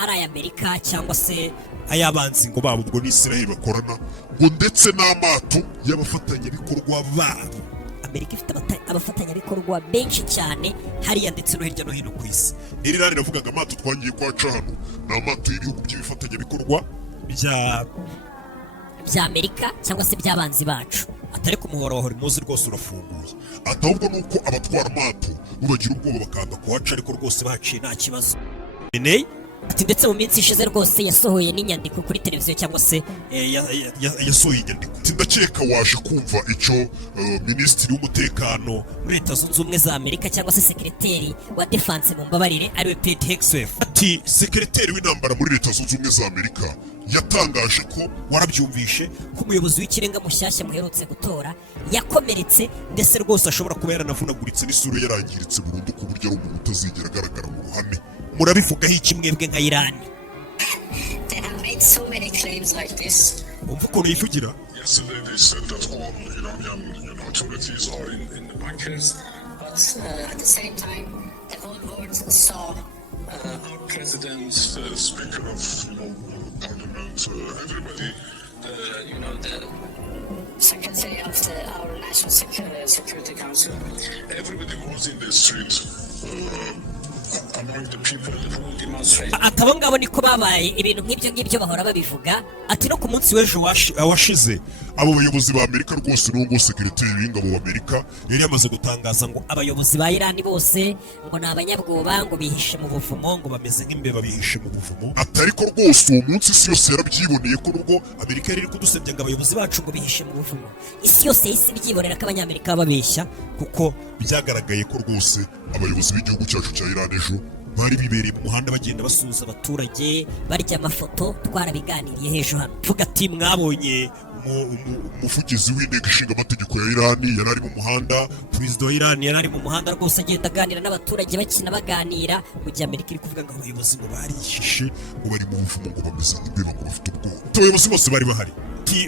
ari ay'Amerika cyangwa se ay'abanzi ngo babo ubwo n'Isiraheli bakorana, ngo ndetse n'amato y'abafatanyabikorwa babo. Amerika ifite abafatanyabikorwa benshi cyane hariya ndetse no hirya no hino ku isi. Iran iravugaga amato twangiye kwaca hano ni amato y'ibihugu by'ibifatanyabikorwa bya Amerika cyangwa se by'abanzi bacu. atari ku muhoro wa Hormuz rwose urafunguye. Atahubwo nuko abatwara amato bagira ubwoba bakanga kuhaca, ariko rwose baciye nta kibazo. Ati ndetse mu minsi ishize rwose yasohoye n'inyandiko kuri televiziyo cyangwa se yasohoye inyandiko. Ndakeka waje kumva icyo minisitiri w'umutekano muri Leta Zunze Ubumwe za Amerika cyangwa se sekreteri wa defense mu mbabarire ariwe Pete Hegseth. Ati sekreteri w'intambara muri Leta Zunze Ubumwe za Amerika yatangaje ko warabyumvishe ko umuyobozi w'ikirenga mushyashya muherutse gutora yakomeretse, ndetse rwose ashobora kuba yaranavunaguritse n'isura yarangiritse burundu ku buryo ari umuntu utazigera agaragara mu ruhame. Murabivugaho iki mwebwe nka Iran? They have made so many claims like this. Umva ukuntu yivugira. Yesterday they said that all Iranian authorities are in the bunkers, but at the same time the whole world saw our president, the speaker of parliament, everybody, the secretary of our national security council, everybody was in the street. Atabo ngabo niko babaye ibintu nk'ibyo bahora babivuga. Ati no ku munsi w'ejo washize abo bayobozi ba Amerika rwose n'ubwo sekreteri w'ingabo wa Amerika yari yamaze gutangaza ngo abayobozi ba Iran bose ngo ni abanyabwoba, ngo bihishe mu buvumo, ngo bameze nk'imbeba bihishe mu buvumo. Atari ko rwose uwo munsi isi yose yarabyiboneye ko nubwo Amerika yari kudusebya ngo abayobozi bacu ngo bihishe mu buvumo, isi yose yisi byibonera ko abanyamerika babeshya, kuko byagaragaye ko rwose abayobozi b'igihugu cyacu cya Iran ejo bari bibereye mu muhanda bagenda basuhuza abaturage barya amafoto. Twarabiganiriye hejuru hano tuvuga ati mwabonye umuvugizi w'inteko ishinga amategeko ya Iran yari ari mu muhanda, perezida wa Iran yari ari mu muhanda rwose agenda aganira n'abaturage bakina baganira, mu gihe Amerika iri kuvuga ngo abayobozi ngo barihishe ngo bari mu buvumo ngo bameze nk'imbeba ngo bafite ubwoba. Abayobozi bose bari bahari.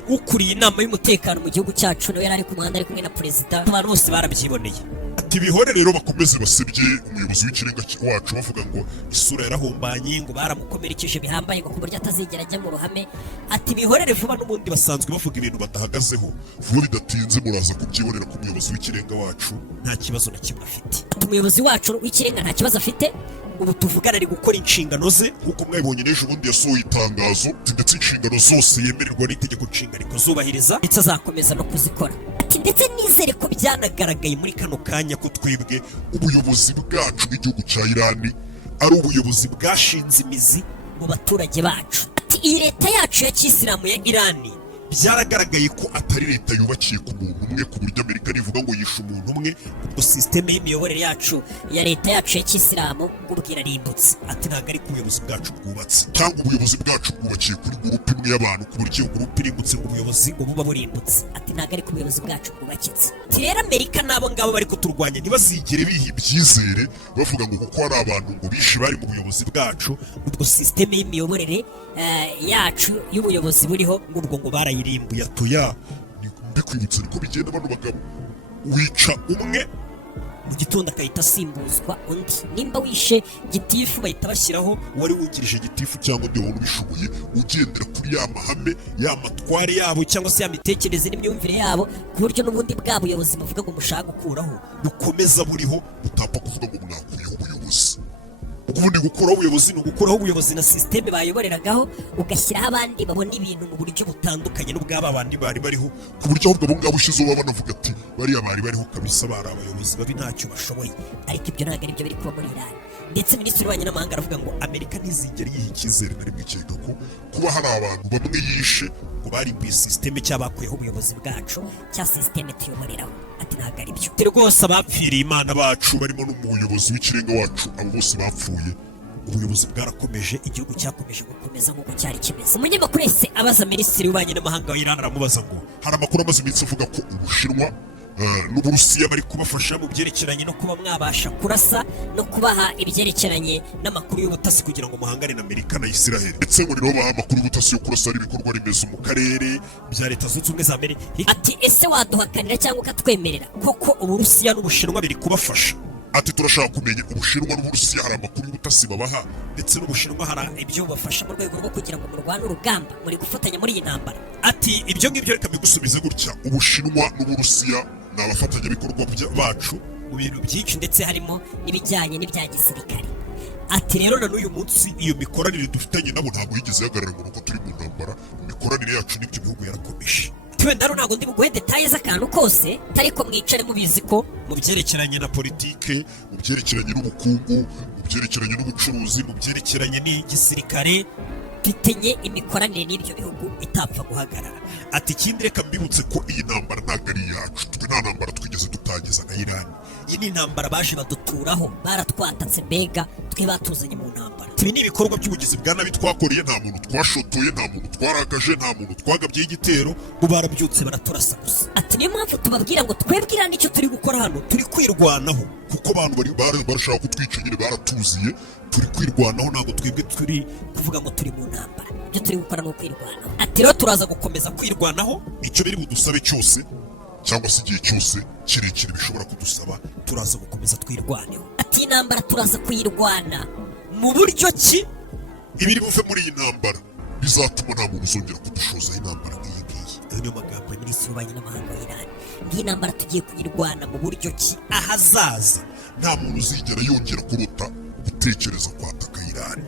Ukuriye inama y'umutekano mu gihugu cyacu nawe yari ari ku muhanda ari kumwe na perezida, abantu bose barabyiboneye. Ati bihore rero bakomeze basebye umuyobozi w'ikirenga wacu bavuga ngo isura yarahombanye, ngo baramukomerekeje bihambaye ngo ku buryo atazigera ajya mu ruhame. Ati bihorere vuba, n'ubundi basanzwe bavuga ibintu badahagazeho, vuba bidatinze muraza kubyibonera ku muyobozi w'ikirenga wacu nta kibazo na kimwe afite. Umuyobozi wacu w'ikirenga nta kibazo afite, ubu tuvugana ari gukora inshingano ze nk'uko mwabibonye n'ejo bundi yasohoye itangazo ndetse inshingano zose yemererwa n'itegeko nshinga zubahiriza ndetse azakomeza no kuzikora. Ndetse nizere ko byanagaragaye muri kano kanya ko twebwe ubuyobozi bwacu bw'igihugu cya Iran ari ubuyobozi bwashinze imizi mu baturage bacu. Iyi leta yacu ya Kisilamu ya Iran byaragaragaye ko atari leta yubakiye ku muntu umwe ku buryo Amerika rivuga ngo yishe umuntu umwe. ubwo sisiteme y'imiyoborere yacu ya leta yacu ya kisilamu ubwira rimbutse. Ati ntabwo ari ku buyobozi bwacu bwubatse, cyangwa ubuyobozi bwacu bwubakiye kuri gurupe imwe y'abantu ku buryo iyo gurupe irimbutse ngo ubuyobozi buba burimbutse. Ati ntabwo ari ku buyobozi bwacu bwubakitse. rero Amerika n'abo ngabo bari kuturwanya ntibazigere biha ibyizere bavuga ngo kuko hari abantu ngo bishe bari mu buyobozi bwacu, ubwo sisiteme y'imiyoborere yacu y'ubuyobozi buriho ngo ubwo ngo barayirimbuye. atoya mbikwibutsa niko bigenda bano bagabo, wica umwe mu gitondo agahita asimbuzwa undi. Nimba wishe gitifu bahita bashyiraho wari wungirije gitifu cyangwa undi wari ubishoboye ugendera kuri ya mahame ya matware yabo cyangwa se ya mitekerereze n'imyumvire yabo, ku buryo n'ubundi bwa buyobozi buvuga ngo mushaka gukuraho bukomeza buriho, butapfa kuvuga ngo mwakuyeho ubuyobozi. ubundi gukuraho ubuyobozi ni ugukuraho ubuyobozi na sisiteme bayoboreragaho, ugashyiraho abandi babona ibintu mu buryo butandukanye n'ubw'aba bandi bari bariho, ku buryo ahubwo abo ngabo ushizeho baba banavuga ati bariya bari bariho kabisa bari abayobozi babi ntacyo bashoboye. Ariko ibyo ntabwo ari byo biri kuba muri Iran. Ndetse minisitiri w'ububanyi n'amahanga aravuga ngo Amerika ntizigera yiha icyizere na rimwe ikeka ko kuba hari abantu bamwe yishe ngo barimbuye sisiteme cyabakuyeho ubuyobozi bwacu cya sisiteme tuyoboreraho. Ati ntabwo ari byo rwose. Abapfiriye Imana bacu barimo n'umuyobozi w'ikirenga wacu, abo bose bapfuye. Ubuyobozi bwarakomeje, igihugu cyakomeje gukomeza nk'uko cyari kimeze. Umunyamakuru wese abaza minisitiri w'ububanyi n'amahanga wa Iran aramubaza ngo hari amakuru amaze iminsi avuga ko Ubushinwa n'Uburusiya bari kubafasha mu byerekeranye no kuba mwabasha kurasa no kubaha ibyerekeranye n'amakuru y'ubutasi kugira ngo muhangane na Amerika na Israel. Ndetse ngo nibo baha amakuru y'ubutasi yo kurasa ibikorwa remezo mu karere bya Leta Zunze Ubumwe za Amerika. Ati ese waduhakanira cyangwa ukatwemerera koko Uburusiya n'Ubushinwa biri kubafasha? Ati turashaka kumenya Ubushinwa n'Uburusiya hari amakuru y'ubutasi babaha, ndetse n'Ubushinwa hari ibyo bafasha mu rwego rwo kugira ngo murwane urugamba muri gufatanya muri iyi ntambara. Ati ibyo ngibyo reka bigusubize gutya, Ubushinwa n'Uburusiya ni abafatanyabikorwa bacu mu bintu byinshi, ndetse harimo n'ibijyanye n'ibya gisirikare. Ati rero na n'uyu munsi iyo mikoranire dufitanye nabo ntabwo yigeze ihagarara ngo nuko turi mu ntambara. Imikoranire yacu n'ibyo bihugu yarakomeje. Wenda ntabwo ndi buguhe detaye z'akantu kose, ariko mwicare mubizi ko mu byerekeranye na politike, mu byerekeranye n'ubukungu, mu byerekeranye n'ubucuruzi, mu byerekeranye n'igisirikare mfitanye imikoranire n'ibyo bihugu itapfa guhagarara. Ati ikindi reka mbibutse ko iyi ntambara ntabwo ari iyacu, twe nta ntambara twigeze dutangiza na Iran. Iyi ni intambara baje baduturaho, baratwatatse, mbega twe batuzanye mu ntambara. Ibi ni ibikorwa by'ubugizi bwa nabi twakoreye, nta muntu twashotoye, nta muntu twarakaje, nta muntu twagabyeho igitero, bo barabyutse baraturasa gusa. Ati niyo mpamvu tubabwira ngo twebwe Iran icyo turi gukora hano turi kwirwanaho, kuko abantu bari barashaka kutwica nyine baratuziye, turi kwirwanaho, ntabwo twebwe turi kuvuga ngo turi mu ntambara. Ibyo turi gukora ni ukwirwanaho. Ati rero turaza gukomeza kwirwanaho, icyo biri budusabe cyose cyangwa se igihe cyose kirekire bishobora kudusaba, turaza gukomeza twirwaneho. Ati intambara turaza kuyirwana mu buryo ki ibiri buve muri iyi ntambara bizatuma nta muntu uzongera kudushoza intambara nk'iyi ngiyi. Ayo niyo magambo ya minisitiri w'ububanyi n'amahanga wa Iran. Ngiyi ntambara tugiye kuyirwana mu buryo ki ahazaza nta muntu uzigera yongera kurota gutekereza kwataka Iran.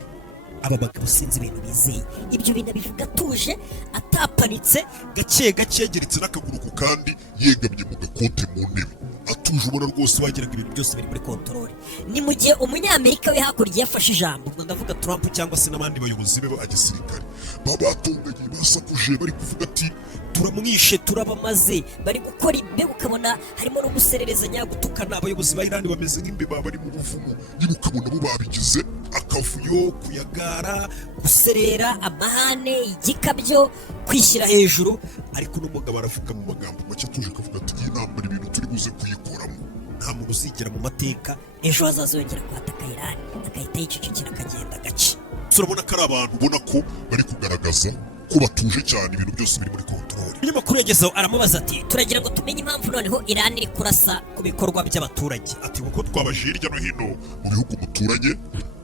Aba bagabo sinzi ibintu bizeye, ibyo bintu bivuga atuje, atapanitse, gake gake yageretse n'akaguru ku kandi, yegamye mu gakote mu ntebe, atuje ubona rwose wagiraga ibintu byose biri muri kontorore. Ni mu gihe umunyamerika we hakurya yafashe ijambo, ubwo ndavuga Trump cyangwa se n'abandi bayobozi be ba gisirikare, babatonganye basakuje bari kuvuga ati turamwishe turabamaze, bari gukora imbe, ukabona harimo no gusererezanya, gutukana. Abayobozi ba Iran bameze nk'imbeba bari mu buvumo, niba ukabona bo babigize akavuyo, kuyagara, guserera, amahane, igikabyo, kwishyira hejuru. Ariko n'umugabo aravuga mu magambo make atuje akavuga ati iyi ntambara ibintu turi buze kuyikoramo nta muntu uzigera mu mateka ejo hazazongera kwataka Iran, agahita yicecekera akagenda gake. Turabona ko ari abantu ubona ko bari kugaragaza ko batuje cyane, ibintu byose biri muri kontorore. Umunyamakuru yagezeho aramubaza ati turagira ngo tumenye impamvu noneho Iran iri kurasa ku bikorwa by'abaturage. Ati kuko twabaje hirya no hino mu bihugu muturanye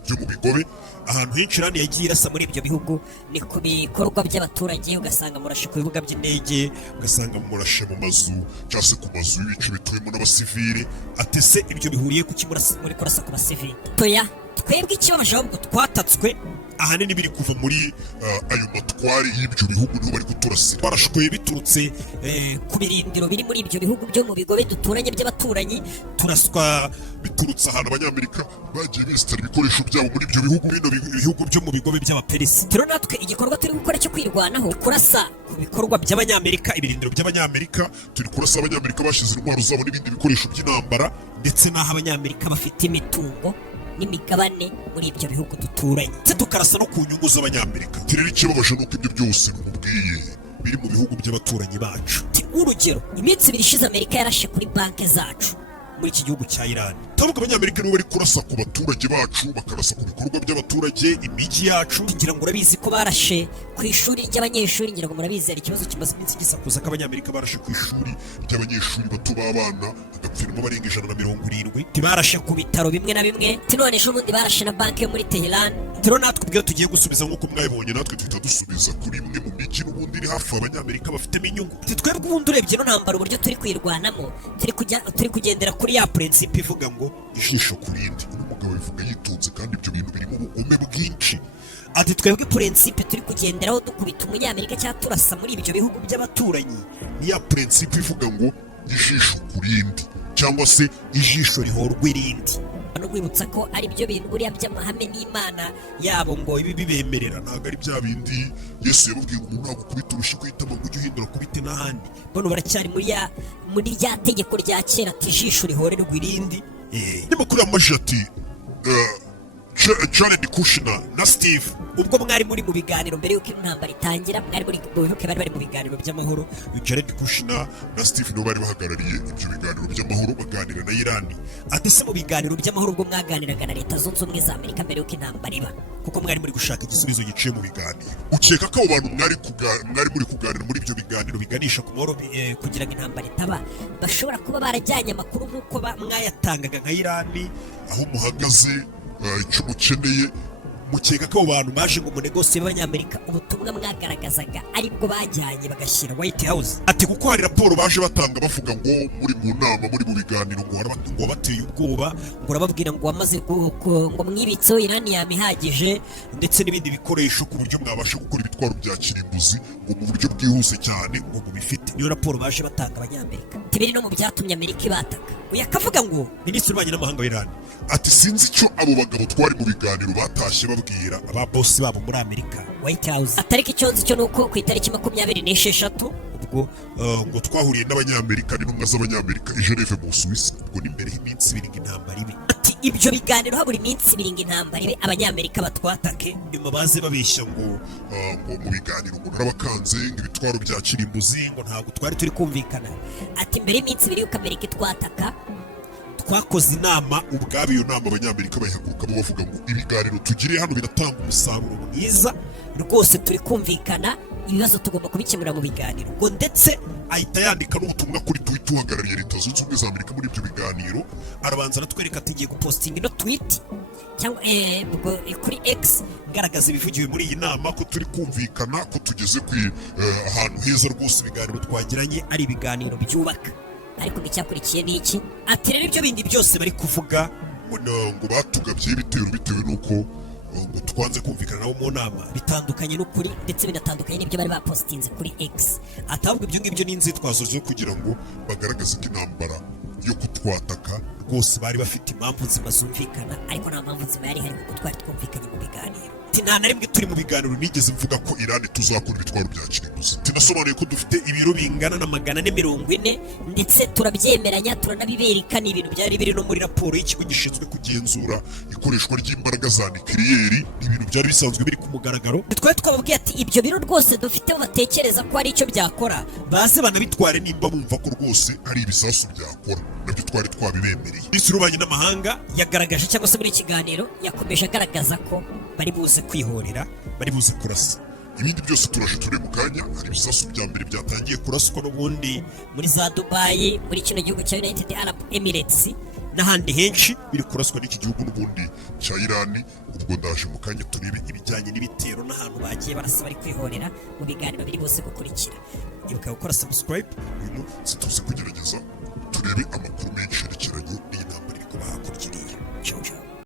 byo mu bigobe, ahantu henshi Iran yagiye irasa muri ibyo bihugu ni ku bikorwa by'abaturage, ugasanga murashe ku bibuga by'indege, ugasanga murashe mu mazu cyangwa se ku mazu y'ibice bituwemo n'abasivile. Ati se ibyo bihuriye ku muri kurasa ku basivile? Toya twebwe ikibabaje ahubwo twatatswe ahanini biri kuva muri ayo matwari y'ibyo bihugu niho bari kuturasira. Barashwe biturutse ku birindiro biri muri ibyo bihugu byo mu bigobe duturanye by'abaturanyi. turaswa biturutse ahantu abanyamerika bagiye besitara ibikoresho byabo muri ibyo bihugu, bino bihugu byo mu bigobe by'abaperisi. Rero natwe igikorwa turi gukora cyo kwirwanaho kurasa ku bikorwa by'abanyamerika, ibirindiro by'abanyamerika, turi kurasa abanyamerika bashize intwaro zabo n'ibindi bikoresho by'intambara, ndetse n'aho abanyamerika bafite imitungo n'imigabane muri ibyo bihugu duturanye, ndetse tukarasa no ku nyungu z'abanyamerika. Rero ikibabaje nuko ibyo byose mubwiye biri mu bihugu by'abaturanyi bacu. Urugero, iminsi 2 ishize Amerika yarashe kuri banki zacu muri iki gihugu cya Iran. Tavuga abanyamerika nibo bari kurasa ku baturage bacu, bakarasa ku bikorwa by'abaturage, imijyi yacu. Ngira ngo urabizi ko barashe ku ishuri ry'abanyeshuri, ngira ngo murabizi hari ikibazo kimaze iminsi gisakuza ko abanyamerika barashe ku ishuri ry'abanyeshuri bato b'abana hagapfiramo barenga 170. Tibarashe ku bitaro bimwe na bimwe, none ejo bundi barashe na banki yo muri Tehran. Rero natwe ubwo tugiye gusubiza nk'uko mwabibonye, natwe tuhita dusubiza kuri imwe mu mijyi n'ubundi iri hafi abanyamerika bafitemo inyungu. Twebwe ubundi urebye no ntambara uburyo turi kwirwanamo, turi kugendera kuri ya principe ivuga ngo ijisho ku rindi. Umugabo bivuga yitunze kandi ibyo bintu birimo ubugome bwinshi. Ati twebwe principe turi kugenderaho dukubita umunyamerika cyangwa turasa muri ibyo bihugu by'abaturanyi, ni ya principe ivuga ngo ijisho ku rindi cyangwa se ijisho rihorwa irindi. No kwibutsa ko ari byo bintu buriya by'amahame n'Imana yabo ngo ibi bibemerera, ntabwo ari bya bindi Yesu yababwiye ngo umuntu nagukubita urushyi kwitama ngo ujye uhindura kubite n'ahandi. Bano baracyari muri rya tegeko rya kera ati ijisho rihorerwa irindi. Niba kuri amaji ati Jared Kushner na Steve, ubwo mwari muri mu biganiro mbere y'uko intambara itangira, mwari muri bari mu biganiro by'amahoro. Jared Kushner na Steve nibo bari bahagarariye ibyo biganiro by'amahoro baganira na Iran. Ati se mu biganiro by'amahoro ubwo mwaganiraga na Leta Zunze Ubumwe za Amerika mbere y'uko intambara iba, kuko mwari muri gushaka igisubizo giciye mu biganiro. Ukeka ko abo bantu mwari muri kuganira muri ibyo biganiro biganisha ku mahoro kugira ngo intambara itaba, bashobora kuba barajyanye amakuru nk'uko mwayatangaga nka Iran, aho muhagaze icyo mukeneye? Mukeka ko abo bantu baje ngo munegosiye b'abanyamerika ubutumwa mwagaragazaga aribwo bajyanye bagashyira White House? Ati kuko hari raporo baje batanga bavuga ngo muri mu nama, muri mu biganiro, ngo bateye ubwoba, ngo urababwira ngo wamaze ngo mwibitseho Iranium ihagije ndetse n'ibindi bikoresho ku buryo mwabasha gukora ibitwaro bya kirimbuzi ngo mu buryo bwihuse cyane ngo mubifite. Niyo raporo baje batanga abanyamerika. Tibiri no mu byatumye Amerika ibataka. Uyu akavuga ngo Minisitiri w'Ububanyi n'Amahanga w'Iran ati sinzi icyo abo bagabo twari mu biganiro batashye babwira aba boss babo muri Amerika White House. Atariki cyonzi cyo nuko ku itariki 26 ubwo ngo twahuriye n'abanyamerika n'intumwa z'abanyamerika i Geneve mu Suisse, ubwo ni mbere y'iminsi 2 intambara ibe. Ati ibyo biganiro haburi iminsi 2 intambara ibe abanyamerika batwatake, nyuma baze babeshya ngo mu biganiro ngo narabakanze ngo ibitwaro bya kirimbuzi ngo ntabwo twari turi kumvikana. Ati mbere y'iminsi 2 yuko Amerika itwataka twakoze inama, ubwabo iyo nama abanyamerika bayihagurukamo bavuga ngo ibiganiro tugiriye hano biratanga umusaruro mwiza rwose, turi kumvikana, ibibazo tugomba kubikemura mu biganiro. Ngo ndetse ahita yandika n'ubutumwa kuri Twitter uhagarariye Leta Zunze Ubumwe za Amerika muri ibyo biganiro, arabanza aratwereka ati igiye gupostinga ino tweet cyangwa kuri X garagaza ibivugiwe muri iyi nama ko turi kumvikana ko tugeze ku ahantu heza rwose, ibiganiro twagiranye ari ibiganiro byubaka. Ariko icyakurikiye ni iki? Ati rero ibyo bindi byose bari kuvuga ngo batugabye ibitero bitewe n'uko ngo twanze kumvikana nabo mu nama, bitandukanye n'ukuri ndetse binatandukanye n'ibyo bari bapostinze kuri X. Atabwo ibyo ngibyo ni inzitwazo zo kugira ngo bagaragaze ko intambara yo kutwataka rwose bari bafite impamvu nzima zumvikana, ariko nta mpamvu nzima yari hari kuko twari twumvikanye mu biganiro. Nta na rimwe turi mu biganiro nigeze mvuga ko Iran tuzakora ibitwaro bya kirimbuzi. Nasobanuye ko dufite ibiro bingana na 440 ndetse turabyemeranya, turanabibereka. Ni ibintu byari biri no muri raporo y'ikigo gishinzwe kugenzura ikoreshwa ry'imbaraga za nucleaire, ni ibintu byari bisanzwe biri ku mugaragaro. Twari twababwiye ati ibyo biro rwose dufite batekereza ko ari icyo byakora, baze banabitware nimba bumva ko rwose ari ibisasu byakora, nabyo twari twabibemereye. Minisitiri w'Ububanyi n'Amahanga yagaragaje cyangwa se muri kiganiro yakomeje agaragaza ko bari buze kwihorera, bari buze kurasa. Ibindi byose turaje ture mu kanya, hari ibisasu bya mbere byatangiye kuraswa n'ubundi muri za Dubai, muri kino gihugu cya United Arab Emirates n'ahandi henshi biri kuraswa n'iki gihugu n'ubundi cya Iran. Ubwo ndaje mu kanya turebe ibijyanye n'ibitero n'ahantu bagiye barasa bari kwihorera mu biganiro biri bose gukurikira. Ibuka gukora subscribe, uyu munsi tuze kugerageza turebe amakuru